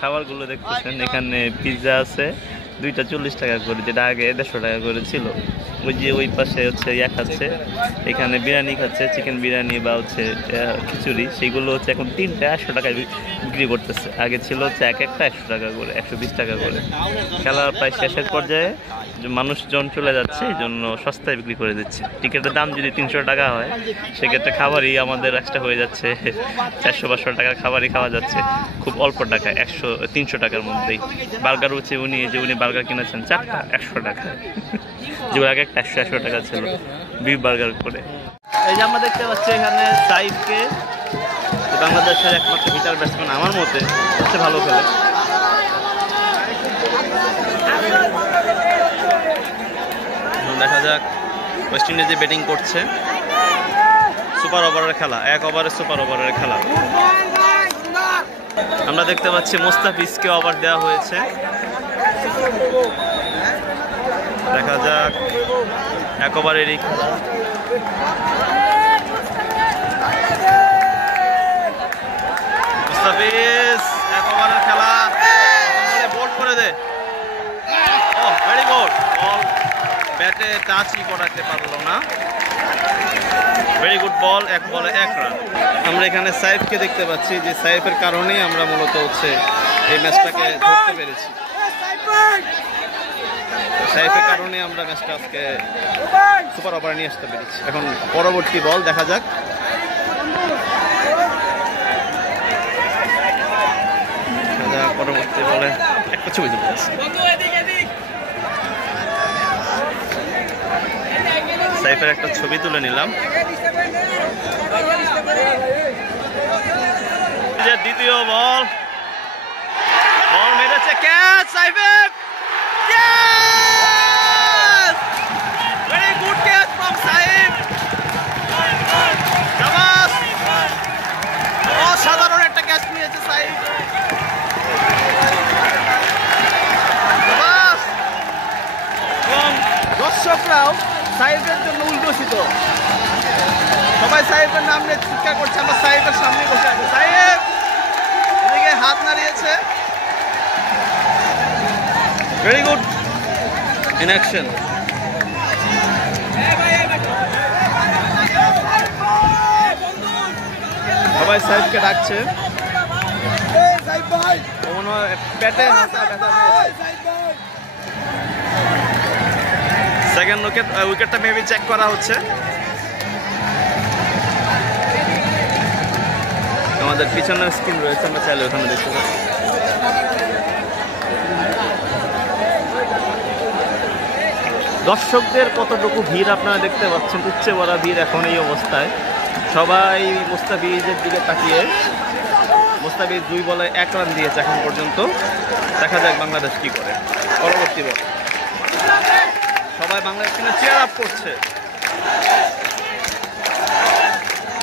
খাবারগুলো দেখতেছেন, এখানে পিৎজা আছে 2টা 40 টাকা করে, যেটা আগে 150 টাকা করে ছিল। ওই যে ওই পাশে হচ্ছে খাচ্ছে, এখানে বিরিয়ানি খাচ্ছে, চিকেন বিরিয়ানি বা হচ্ছে খিচুড়ি, সেগুলো হচ্ছে এখন 3টা 100 টাকায় বিক্রি করতেছে। আগে ছিল হচ্ছে এক একটা 100 টাকা করে, 120 টাকা করে। খেলার প্রায় শেষের পর্যায়ে মানুষজন চলে যাচ্ছে, এই জন্য সস্তায় বিক্রি করে দিচ্ছে। টিকিটের দাম যদি 300 টাকা হয়, সেক্ষেত্রে খাবারই আমাদের এক্সট্রা হয়ে যাচ্ছে 400-500 টাকার খাবারই খাওয়া যাচ্ছে খুব অল্প টাকা, 100-300 টাকার মধ্যেই। বার্গার হচ্ছে উনি বার্গার কিনেছেন 4টা 100 টাকা, যেগুলো আগে একটা 100 টাকা ছিল বিফ বার্গার করে। এই যে আমরা দেখতে পাচ্ছি এখানে সাইফকে, বাংলাদেশের একমাত্র হিটার ব্যাটসম্যান আমার মতে, সবচেয়ে ভালো খেলে। দেখা যাক ওয়েস্ট ইন্ডিজে ব্যাটিং করছে, সুপার ওভারের খেলা, 1 ওভারে সুপার ওভারের খেলা। আমরা দেখতে পাচ্ছি মোস্তাফিজকে ওভার দেওয়া হয়েছে। দেখা যাক 1 ওভারেরই খেলা। মোস্তাফিজ 1 ওভারের খেলা, বোল্ড করে দে। ও ভেরি গুড বল, ব্যাটে টাচই করাতে পারলো না। ভেরি গুড বল, 1 বলে 1 রান। আমরা এখানে সাইফকে দেখতে পাচ্ছি, যে সাইফের কারণেই আমরা মূলত হচ্ছে এই ম্যাচটাকে ধরতে পেরেছি। সাইফের কারণে আমরা ম্যাচটা আজকে সুপার ওভারে নিয়ে আসতে পেরেছি। এখন পরবর্তী বল দেখা যাক। পরবর্তী বলে একটা ছবি তুলে আছে, সাইফের একটা ছবি তুলে নিলাম। দ্বিতীয় বল, বল মেরেছে, ক্যাচ সাইফের, very good catch from Saif. অসাধারণ একটা ক্যাচ নিয়েছে সাইফ। দর্শকরাও সাইফের জন্য উল্লসিত, সবাই সাইফের নাম নিয়ে চিৎকার করছে। আমরা সাইফের সামনে বসে আছি, সাইফ এদিকে হাত নাড়িয়েছে। Very good in action. সবাই সাইফকে ডাকছে, ব্যাটে সেকেন্ড উইকেটটা মেবি চেক করা হচ্ছে। আমাদের পিছনের স্ক্রিন রয়েছে, আমরা চাইলে ওখানে দেখতে পাচ্ছি। দর্শকদের কতটুকু ভিড় আপনারা দেখতে পাচ্ছেন, উচ্চে বড়া ভিড় এখন এই অবস্থায়। সবাই মুস্তাফিজের দিকে তাকিয়ে, মুস্তাফিজ 2 বলে 1 রান দিয়েছে এখন পর্যন্ত। দেখা যাক বাংলাদেশ কি করে। পরবর্তী বল, সবাই বাংলাদেশ চেয়ার আপ করছে।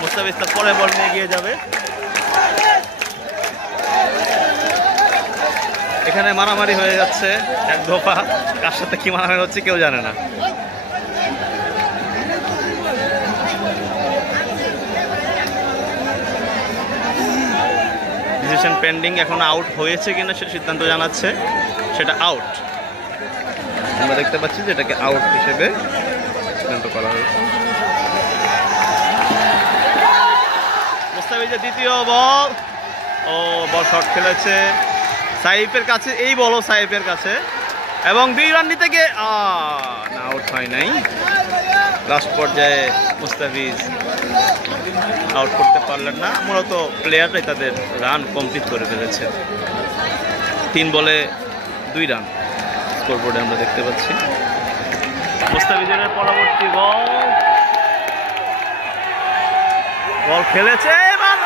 মুস্তাফিজ তার পরে বল নিয়ে গিয়ে যাবে। এখানে মারামারি হয়ে যাচ্ছে, 1 দফা, কার সাথে কি মারামারি হচ্ছে কেউ জানে না। ডিসিশন পেন্ডিং, এখন আউট হয়েছে কিনা সেটা সিদ্ধান্ত জানাচ্ছে, সেটা আউট। আমরা দেখতে পাচ্ছি যে এটাকে আউট হিসেবে সিদ্ধান্ত করা হয়েছে। মুস্তাফিজের দ্বিতীয় বল, ও বল শট খেলেছে সাইফের কাছে, এই বলও সাইফের কাছে, এবং 2 রান নিতে গিয়ে না, আউট হয় নাই। লাস্ট পর্যায়ে মুস্তাফিজ আউট করতে পারলেন না। মূলত প্লেয়াররাই তাদের রান কমপ্লিট করে ফেলেছে। 3 বলে 2 রান স্কোরবোর্ডে আমরা দেখতে পাচ্ছি। মুস্তাফিজের পরবর্তী বল খেলেছে, এবার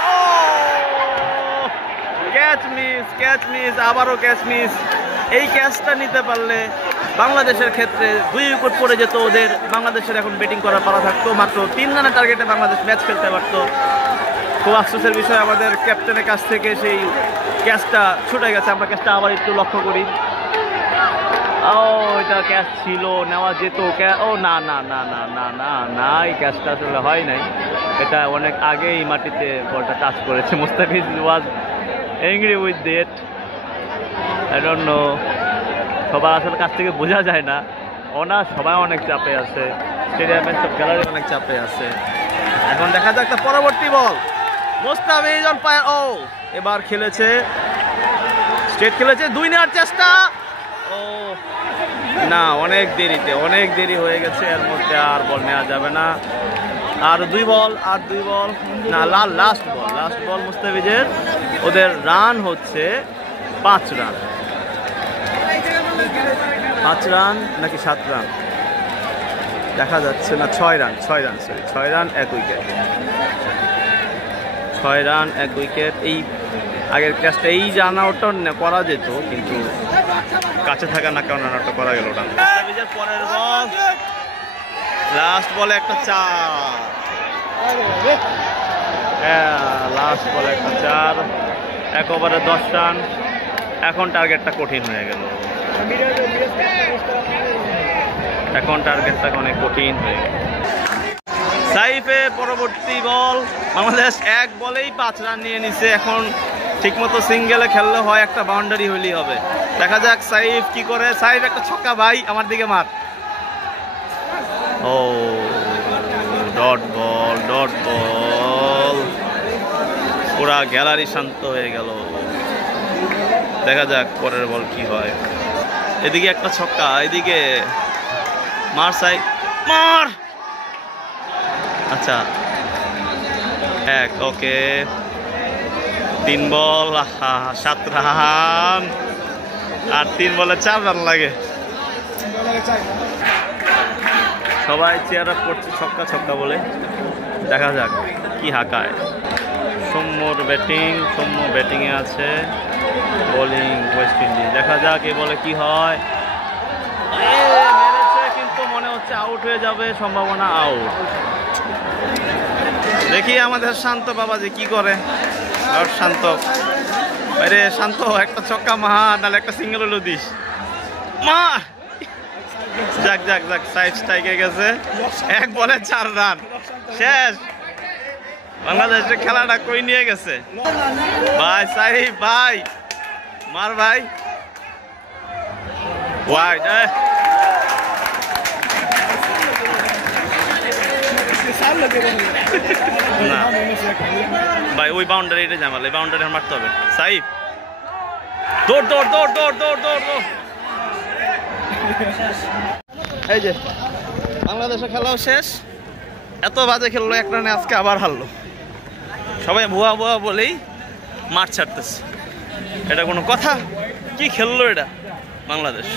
ক্যাচ মিস, আবারও ক্যাচ মিস। এই ক্যাচটা নিতে পারলে বাংলাদেশের ক্ষেত্রে 2 উইকেট পড়ে যেত ওদের। বাংলাদেশের এখন ব্যাটিং করার পালা থাকতো, মাত্র 3 রানের টার্গেটে বাংলাদেশ ম্যাচ খেলতে পারত। খুব আফসোসের বিষয়, আমাদের ক্যাপ্টেনের কাছ থেকে সেই ক্যাচটা ছুটে গেছে। আমরা ক্যাচটা আবার একটু লক্ষ্য করি। এটা ক্যাচ ছিল, নেওয়া যেত। না না না না না না না, এই ক্যাচটা আসলে হয় নাই। এটা অনেক আগেই মাটিতে বলটা টাচ করেছে। Mustafiz was angry with that. I don't know, সবার আসলে কাছ থেকে বোঝা যায় না। সবাই অনেক চাপে আছে, স্টেডিয়ামের সব গ্যালারি অনেক চাপে আছে। এখন দেখা যাক একটা পরবর্তী বল, মোস্তাফিজ অন ফায়ার। ও এবার খেলেছে, স্ট্রেট খেলেছে, 2 নেওয়ার চেষ্টা। ও না, অনেক দেরি হয়ে গেছে, এর মধ্যে আর বল নেওয়া যাবে না। আর 2 বল না, লাস্ট বল মুস্তাফিজের। ওদের রান হচ্ছে 5 রান, 5 রান নাকি 7 রান দেখা যাচ্ছে না। 6 run, 6 run 1 wicket, 6 run 1 wicket. এই আগের ক্যাচটা, এই যে রান আউটটা করা যেত, কিন্তু কাছে থাকা না কারণ রান আউটটা করা গেল না। মুস্তাফিজের পরের বল, লাস্ট বলে একটা 4, লাস্ট বলে একটা 4, 1 ওভারে 10 রান। এখন টার্গেটটা কঠিন হয়ে গেল, অনেক কঠিন হয়ে গেল। সাইফের পরবর্তী বল, বাংলাদেশ 1 বলেই 5 রান নিয়ে নিছে। এখন ঠিকমতো সিঙ্গেলে খেললে হয়, একটা বাউন্ডারি হইলেই হবে। দেখা যাক সাইফ কি করে। সাইফ একটা ছক্কা, ভাই আমার দিকে মার। ও ডট বল, পুরা গ্যালারি শান্ত হয়ে গেল। দেখা যাক পরের বল কি হয়। এদিকে একটা ছক্কা, এদিকে মার সাইফ, মার। আচ্ছা 1, ওকে। 3 বল, 7 রান, আর 3 বলে 4 রান লাগে। সবাই চেয়ার আপ করছে ছক্কা বলে। দেখা যাক কি হাঁকায়। সৌম্য ব্যাটিংয়ে আছে, বোলিং ওয়েস্ট ইন্ডিজ। দেখা যাক এ বলে কি হয়। মেরেছে, কিন্তু মনে হচ্ছে আউট হয়ে যাবে, সম্ভাবনা আউট। দেখি আমাদের শান্ত বাবাজি কি করে। আর শান্ত, আরে শান্ত, একটা ছক্কা মাহা, নাহলে একটা সিঙ্গেল হলো দিস, মা। যাক সাইফ স্ট্রাইকে গেছে, 1 বলে 4 রান, শেষ। বাংলাদেশের খেলাটা কই নিয়ে গেছে ভাই। সাইফ ভাই, মার ভাই, ওয়াইড। না ভাই, ওই বাউন্ডারি এটা জামাল, এই বাউন্ডারি মারতে হবে। সাইফ দৌড়। এই যে বাংলাদেশের খেলাও শেষ। এত বাজে খেললো, 1 রানে আজকে আবার হারলো। সবাই ভুয়া বলেই মাঠ ছাড়তেছে। এটা কোনো কথা? কি খেললো এটা বাংলাদেশ?